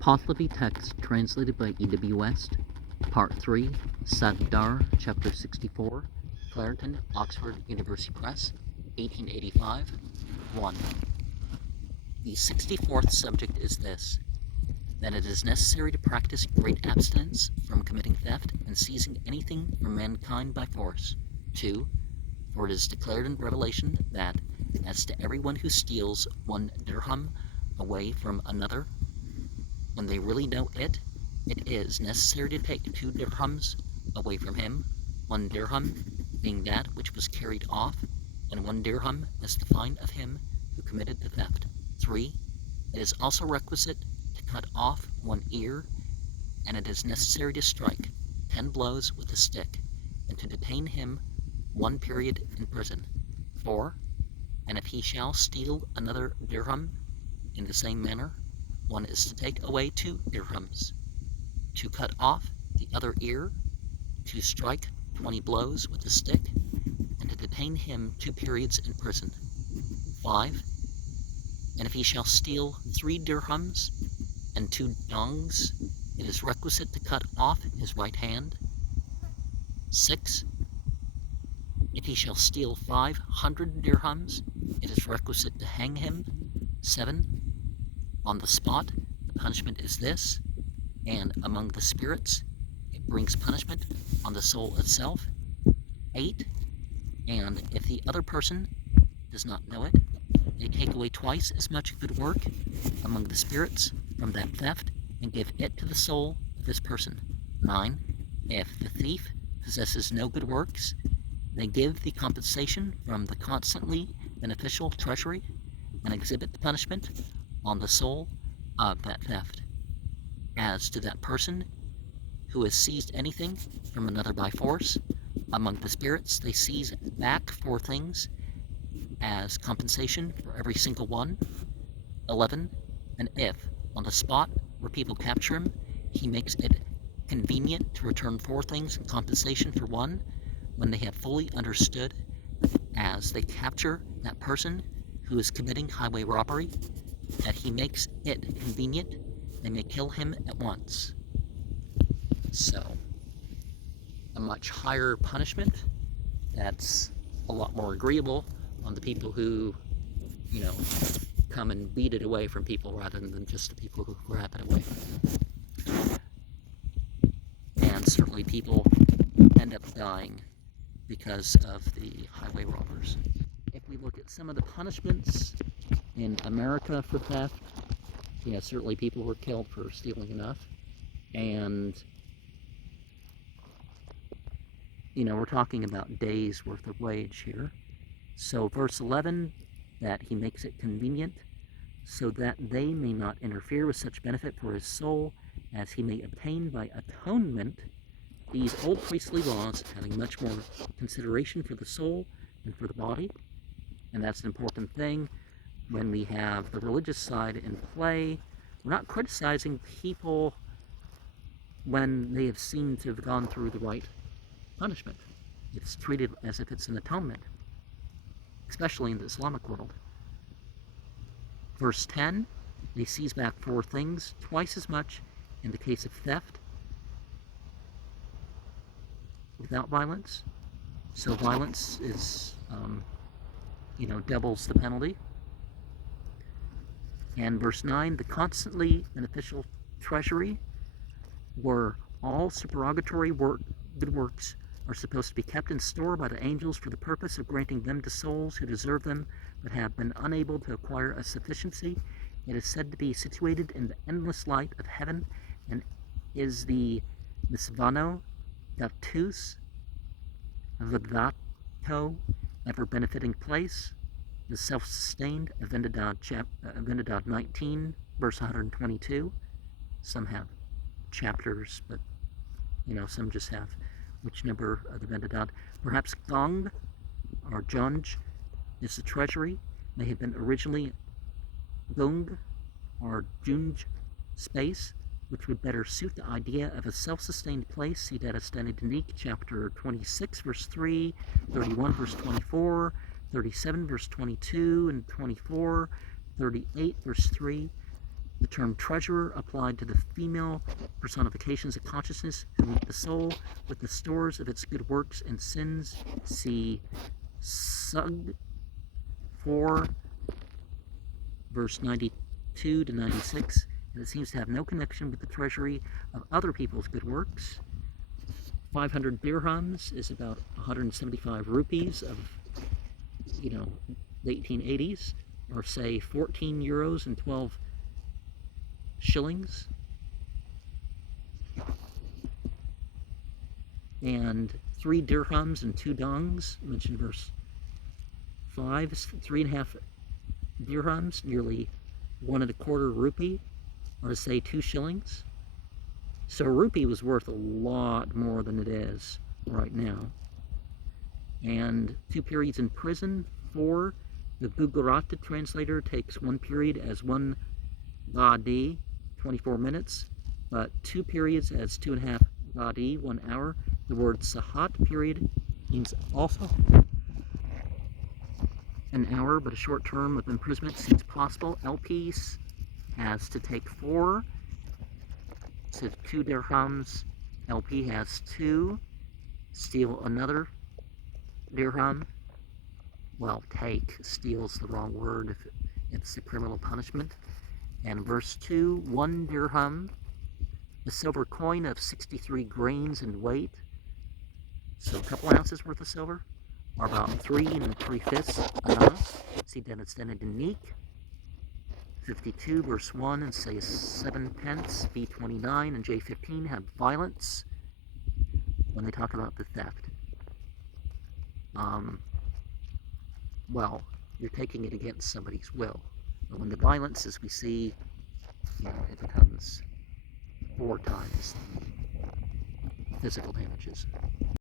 Pahlavi text translated by E.W. West, Part 3, Sadar, Chapter 64, Clarendon, Oxford University Press, 1885, 1. The 64th subject is this, that it is necessary to practice great abstinence from committing theft and seizing anything from mankind by force. 2. For it is declared in Revelation that, as to everyone who steals 1 dirham away from another, when they really know it, it is necessary to take 2 dirhams away from him, 1 dirham being that which was carried off, and 1 dirham as the fine of him who committed the theft. 3. It is also requisite to cut off 1 ear, and it is necessary to strike 10 blows with a stick, and to detain him 1 period in prison. 4. And if he shall steal another dirham in the same manner, one is to take away 2 dirhams, to cut off the other ear, to strike 20 blows with a stick, and to detain him 2 periods in prison. 5. And if he shall steal 3 dirhams and 2 dongs, it is requisite to cut off his right hand. 6. If he shall steal 500 dirhams, it is requisite to hang him. 7. On the spot, the punishment is this, and among the spirits, it brings punishment on the soul itself. 8. And if the other person does not know it, they take away twice as much good work among the spirits from that theft and give it to the soul of this person. 9. If the thief possesses no good works, they give the compensation from the constantly beneficial treasury and exhibit the punishment on the soul of that theft. As to that person who has seized anything from another by force, among the spirits they seize back 4 things as compensation for every single one. 11. And if, on the spot where people capture him, he makes it convenient to return 4 things in compensation for one, when they have fully understood, as they capture that person who is committing highway robbery, that he makes it convenient, they may kill him at once. So, a much higher punishment that's a lot more agreeable on the people who, come and beat it away from people rather than just the people who grab it away. And certainly people end up dying because of the highway robbers. If we look at some of the punishments in America for theft, certainly people were killed for stealing enough. And, we're talking about days worth of wage here. So verse 11, that he makes it convenient so that they may not interfere with such benefit for his soul as he may obtain by atonement, these old priestly laws having much more consideration for the soul than for the body. And that's an important thing. When we have the religious side in play, we're not criticizing people when they have seemed to have gone through the right punishment. It's treated as if it's an atonement, especially in the Islamic world. Verse 10, they seize back 4 things, twice as much in the case of theft without violence. So violence is, doubles the penalty. And verse 9, the constantly beneficial treasury, where all supererogatory good works are supposed to be kept in store by the angels for the purpose of granting them to souls who deserve them but have been unable to acquire a sufficiency. It is said to be situated in the endless light of heaven and is the Misvano Datus Vadato ever benefiting place, the self-sustained Avendadad 19, verse 122. Some have chapters, but some just have which number of the Vendadad. Perhaps Gong or Junj is the treasury. May have been originally Gung or Junj space, which would better suit the idea of a self-sustained place. See that as Stanidanique, chapter 26, verse 3, 31, verse 24, 37, verse 22 and 24, 38, verse 3, The term treasurer applied to the female personifications of consciousness who meet the soul with the stores of its good works and sins. See Sug 4, verse 92 to 96. And it seems to have no connection with the treasury of other people's good works. 500 dirhams is about 175 rupees of, the 1880s, or say 14 euros and 12 shillings. And 3 dirhams and 2 dongs, mentioned verse 5, 3.5 dirhams, nearly 1 1/4 rupee, or to say 2 shillings. So a rupee was worth a lot more than it is right now. And 2 periods in prison. 4, the Gujarati translator takes 1 period as 1 gadi, 24 minutes, but 2 periods as 2.5 gadi, 1 hour. The word sahat, period, means also an hour, but a short term of imprisonment seems possible. LP has to take 4 to 2 dirhams. LP has 2. Steal another dirham. Well, take. Steal's the wrong word if it's a criminal punishment. And verse 2, 1 dirham, a silver coin of 63 grains in weight. So a couple ounces worth of silver, or about 3 3/5 an ounce. See that it's then unique. 52 verse 1 and say 7 pence. B29 and J15 have violence when they talk about the theft. Well, you're taking it against somebody's will. But when the violence, as we see, it becomes 4 times the physical damages.